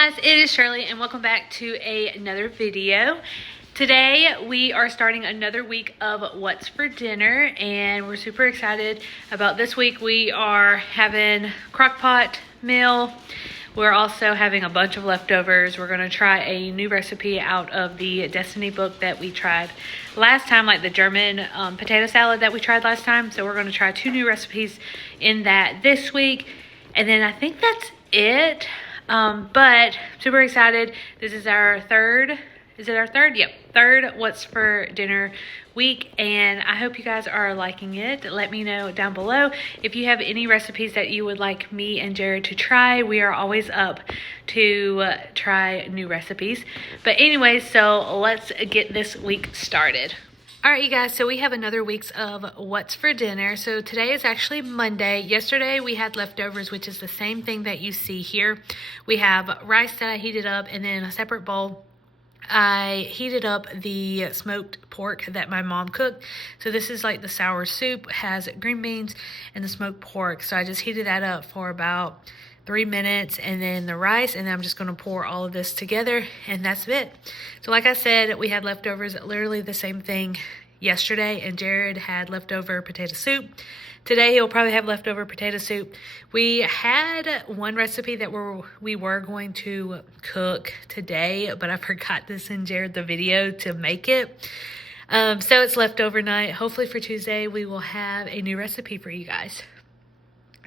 guys, it is Shirley and welcome back to another video. Today we are starting another week of What's for Dinner and we're super excited about this week. We are having Crockpot meal. We're also having a bunch of leftovers. We're going to try a new recipe out of the Destiny book that we tried last time, like the German potato salad that we tried last time. So we're going to try 2 new recipes in that this week. And then I think that's it. But super excited. This is our third, is it our third? Yep, third What's for Dinner week, and I hope you guys are liking it. Let me know down below if you have any recipes that you would like me and Jared to try. We are always up to try new recipes. But anyways, so let's get this week started. All right, you guys, so we have another week's of What's for Dinner. So today is actually Monday. Yesterday we had leftovers, which is the same thing that you see here. We have rice that I heated up, and then in a separate bowl, I heated up the smoked pork that my mom cooked. So this is like the sour soup, has green beans and the smoked pork. So I just heated that up for about 3 minutes, and then the rice, and then I'm just going to pour all of this together, and that's it. So like I said, we had leftovers, literally the same thing yesterday, and Jared had leftover potato soup. Today he'll probably have leftover potato soup. We had one recipe that we were going to cook today, but I forgot to send Jared the video to make it. So it's leftover night. Hopefully for Tuesday we will have a new recipe for you guys.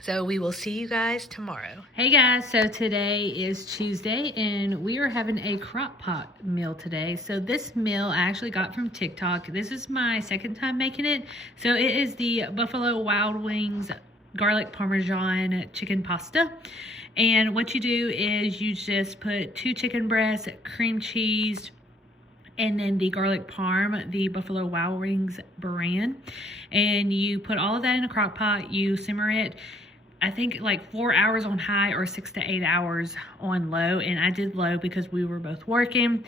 So we will see you guys tomorrow. Hey guys, so today is Tuesday and we are having a Crockpot meal today. So this meal I actually got from TikTok. This is my second time making it. So it is the Buffalo Wild Wings garlic parmesan chicken pasta. And what you do is you just put 2 chicken breasts, cream cheese, and then the garlic parm, the Buffalo Wild Wings brand. And you put all of that in a crock pot, you simmer it, I think like 4 hours on high or 6 to 8 hours on low. And I did low because we were both working.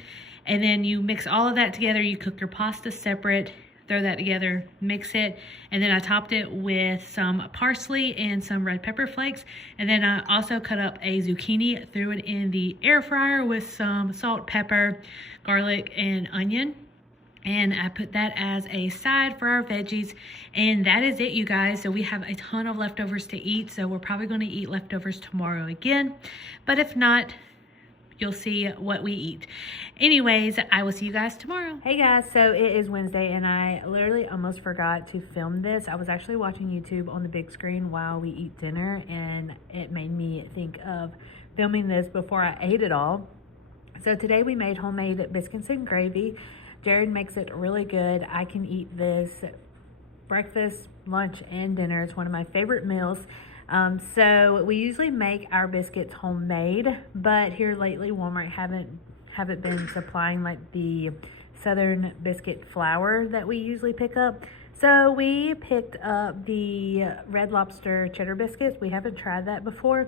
And then you mix all of that together. You cook your pasta separate, throw that together, mix it. And then I topped it with some parsley and some red pepper flakes. And then I also cut up a zucchini, threw it in the air fryer with some salt, pepper, garlic, and onion. And I put that as a side for our veggies. And that is it, you guys. So we have a ton of leftovers to eat. So we're probably going to eat leftovers tomorrow again. But if not, you'll see what we eat. Anyways, I will see you guys tomorrow. Hey guys, so it is Wednesday and I literally almost forgot to film this. I was actually watching YouTube on the big screen while we eat dinner. And it made me think of filming this before I ate it all. So today we made homemade biscuits and gravy. Jared makes it really good. I can eat this breakfast, lunch, and dinner. It's one of my favorite meals. So we usually make our biscuits homemade, but here lately Walmart haven't been supplying like the Southern biscuit flour that we usually pick up. So we picked up the Red Lobster cheddar biscuits. We haven't tried that before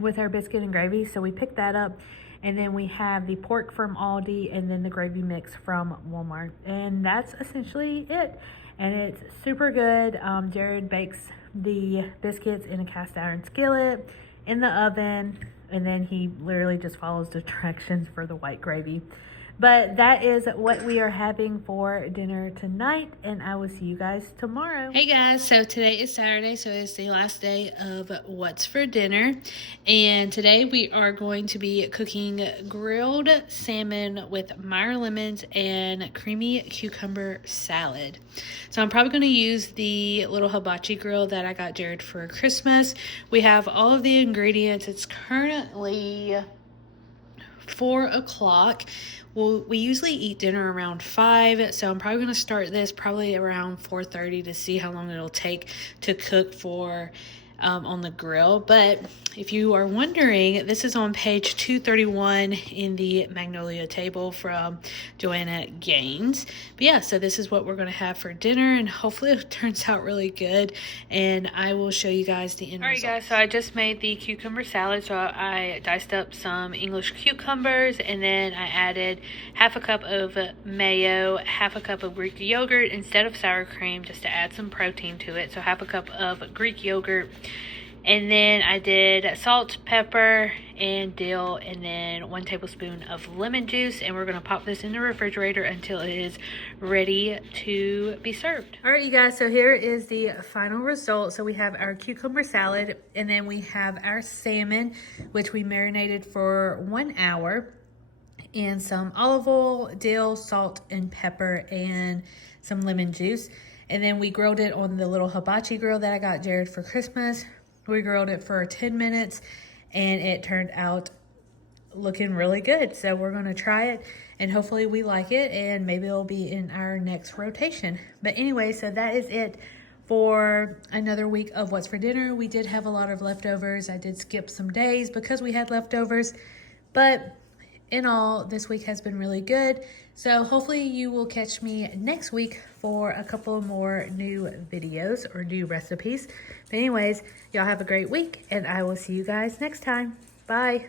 with our biscuit and gravy, so we picked that up. And then we have the pork from Aldi and then the gravy mix from Walmart. And that's essentially it. And it's super good. Jared bakes the biscuits in a cast iron skillet in the oven. And then he literally just follows the directions for the white gravy. But that is what we are having for dinner tonight, and I will see you guys tomorrow. Hey guys, so today is Saturday, so it's the last day of What's for Dinner. And today we are going to be cooking grilled salmon with Meyer lemons and creamy cucumber salad. So I'm probably going to use the little hibachi grill that I got Jared for Christmas. We have all of the ingredients. It's currently 4 o'clock. Well, we usually eat dinner around 5, so I'm probably going to start this probably around 4:30 to see how long it'll take to cook for on the grill. But if you are wondering, this is on page 231 in the Magnolia table from Joanna Gaines. But yeah, so this is what we're going to have for dinner, and hopefully it turns out really good, and I will show you guys the end result. Alright guys, so I just made the cucumber salad. So I diced up some English cucumbers, and then I added half a cup of mayo, half a cup of Greek yogurt instead of sour cream, just to add some protein to it. So half a cup of Greek yogurt, And then I did salt, pepper, and dill, and then 1 tablespoon of lemon juice. And we're going to pop this in the refrigerator until it is ready to be served. All right, you guys, so here is the final result. So we have our cucumber salad, and then we have our salmon, which we marinated for 1 hour, and some olive oil, dill, salt, and pepper, and some lemon juice. And then we grilled it on the little hibachi grill that I got Jared for Christmas. We grilled it for 10 minutes, and it turned out looking really good. So we're going to try it, and hopefully we like it, and maybe it'll be in our next rotation. But anyway, so that is it for another week of What's for Dinner. We did have a lot of leftovers. I did skip some days because we had leftovers, but in all, this week has been really good. So hopefully you will catch me next week for a couple more new videos or new recipes. But anyways, y'all have a great week, and I will see you guys next time. Bye.